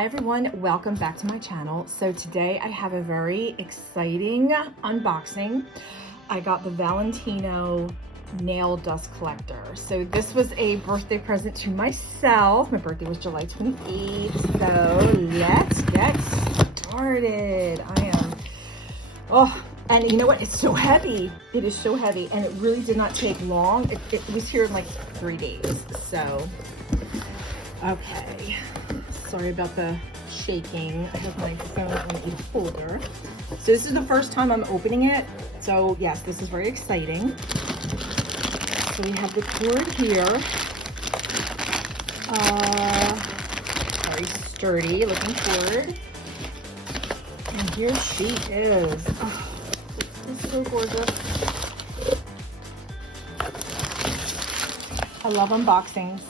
Hi everyone, welcome back to my channel. So today I have a very exciting unboxing. I got the Valentino nail dust collector. So this was a birthday present to myself. My birthday was July 28th. So let's get started. And you know what? It's so heavy. It is so heavy, and it really did not take long. It was here in like 3 days. So, okay. Sorry about the shaking. I have my phone on the holder. So this is the first time I'm opening it. So yes, this is very exciting. So we have the cord here. Very sturdy looking cord. And here she is. Oh, it's so gorgeous. I love unboxings.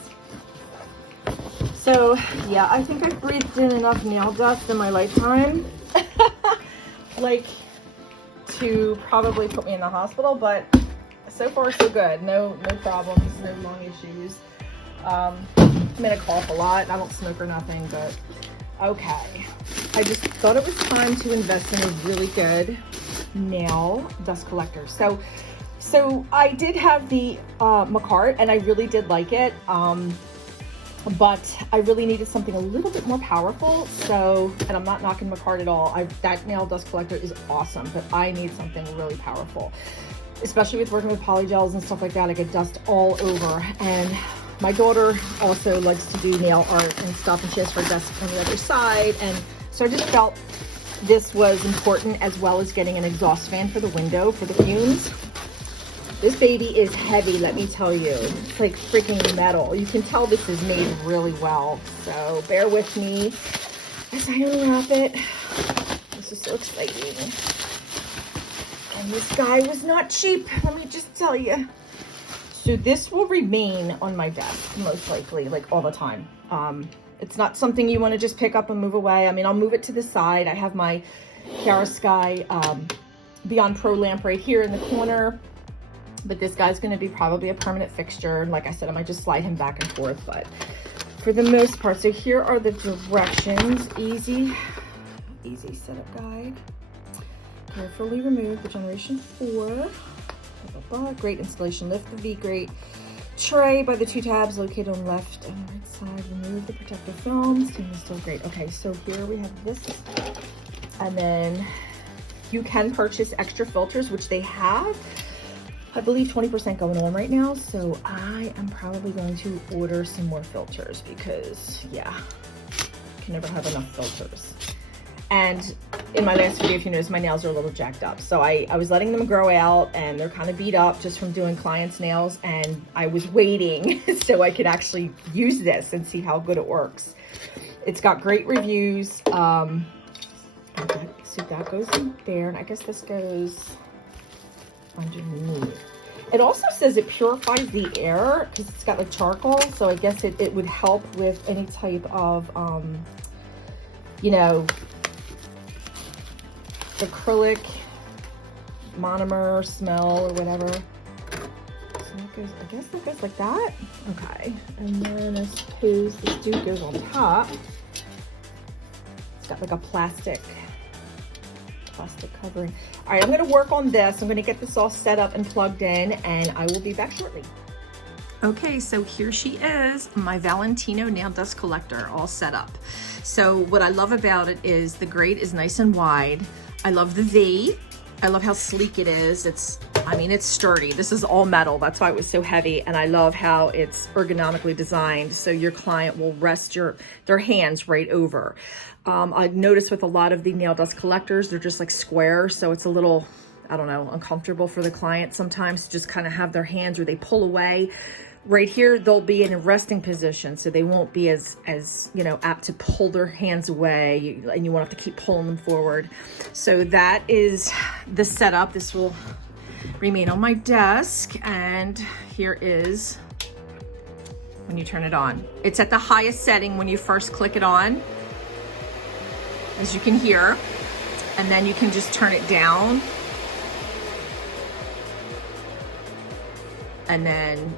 So yeah, I think I've breathed in enough nail dust in my lifetime, like to probably put me in the hospital, but so far so good. No problems, no long issues. I'm gonna cough a lot. I don't smoke or nothing, but okay. I just thought it was time to invest in a really good nail dust collector. So I did have the Macart, and I really did like it. But I really needed something a little bit more powerful. So, and I'm not knocking Macart at all. That nail dust collector is awesome, but I need something really powerful, especially with working with polygels and stuff like that. I get dust all over. And my daughter also likes to do nail art and stuff, and she has her desk on the other side. And so I just felt this was important, as well as getting an exhaust fan for the window for the fumes. This baby is heavy, let me tell you. It's like freaking metal. You can tell this is made really well. So bear with me as I unwrap it. This is so exciting. And this guy was not cheap, let me just tell you. So this will remain on my desk, most likely, like all the time. It's not something you want to just pick up and move away. I mean, I'll move it to the side. I have my Sky Beyond Pro lamp right here in the corner. But this guy's going to be probably a permanent fixture. And like I said, I might just slide him back and forth, but for the most part. So here are the directions. Easy setup guide. Carefully remove the Gen.4. Great installation. Lift the V-grate tray by the 2 tabs located on left and right side. Remove the protective film. Stainless steel grate. Okay, so here we have this. And then you can purchase extra filters, which they have. I believe 20% going on right now, so I am probably going to order some more filters because, yeah, can never have enough filters. And in my last video, if you notice, my nails are a little jacked up. So I was letting them grow out, and they're kind of beat up just from doing clients' nails, and I was waiting so I could actually use this and see how good it works. It's got great reviews. So that goes in there, and I guess this goes underneath. It also says it purifies the air because it's got like charcoal, so I guess it would help with any type of you know, acrylic monomer smell or whatever. So that goes, I guess that goes like that. Okay, and then I suppose this dude goes on top. It's got like a plastic covering. All right, I'm going to work on this. I'm going to get this all set up and plugged in, and I will be back shortly. Okay, so here she is, my Valentino nail dust collector, all set up. So what I love about it is the grate is nice and wide. I love the V. I love how sleek it is. It's sturdy. This is all metal. That's why it was so heavy. And I love how it's ergonomically designed, so your client will rest their hands right over. I've noticed with a lot of the nail dust collectors, they're just like square. So it's a little, I don't know, uncomfortable for the client sometimes to just kind of have their hands, or they pull away. Right here, they'll be in a resting position, so they won't be as you know, apt to pull their hands away, and you won't have to keep pulling them forward. So that is the setup. This will remain on my desk, and here is when you turn it on. It's at the highest setting when you first click it on, as you can hear, and then you can just turn it down, and then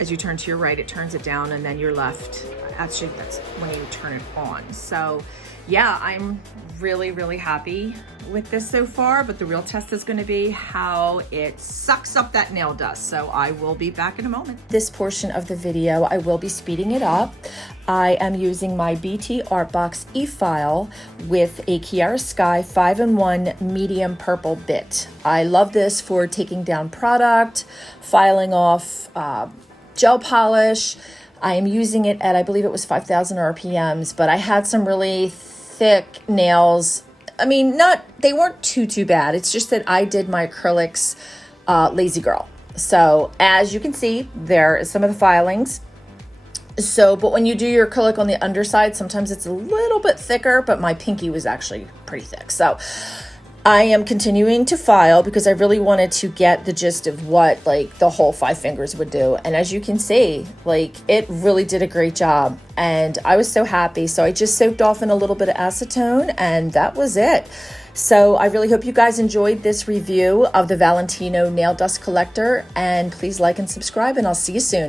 as you turn to your right, it turns it down, and then you're left. Actually, that's when you turn it on. So yeah, I'm really, really happy with this so far, but the real test is gonna be how it sucks up that nail dust. So I will be back in a moment. This portion of the video, I will be speeding it up. I am using my BT Artbox e-file with a Chiarosky 5-in-1 medium purple bit. I love this for taking down product, filing off gel polish. I am using it at, I believe it was 5,000 RPMs, but I had some really thick nails. I mean, they weren't too bad. It's just that I did my acrylics lazy girl. So as you can see, there is some of the filings. So, but when you do your acrylic on the underside, sometimes it's a little bit thicker, but my pinky was actually pretty thick. So I am continuing to file because I really wanted to get the gist of what like the whole 5 fingers would do. And as you can see, like it really did a great job and I was so happy. So I just soaked off in a little bit of acetone and that was it. So I really hope you guys enjoyed this review of the Valentino nail dust collector, and please like and subscribe, and I'll see you soon.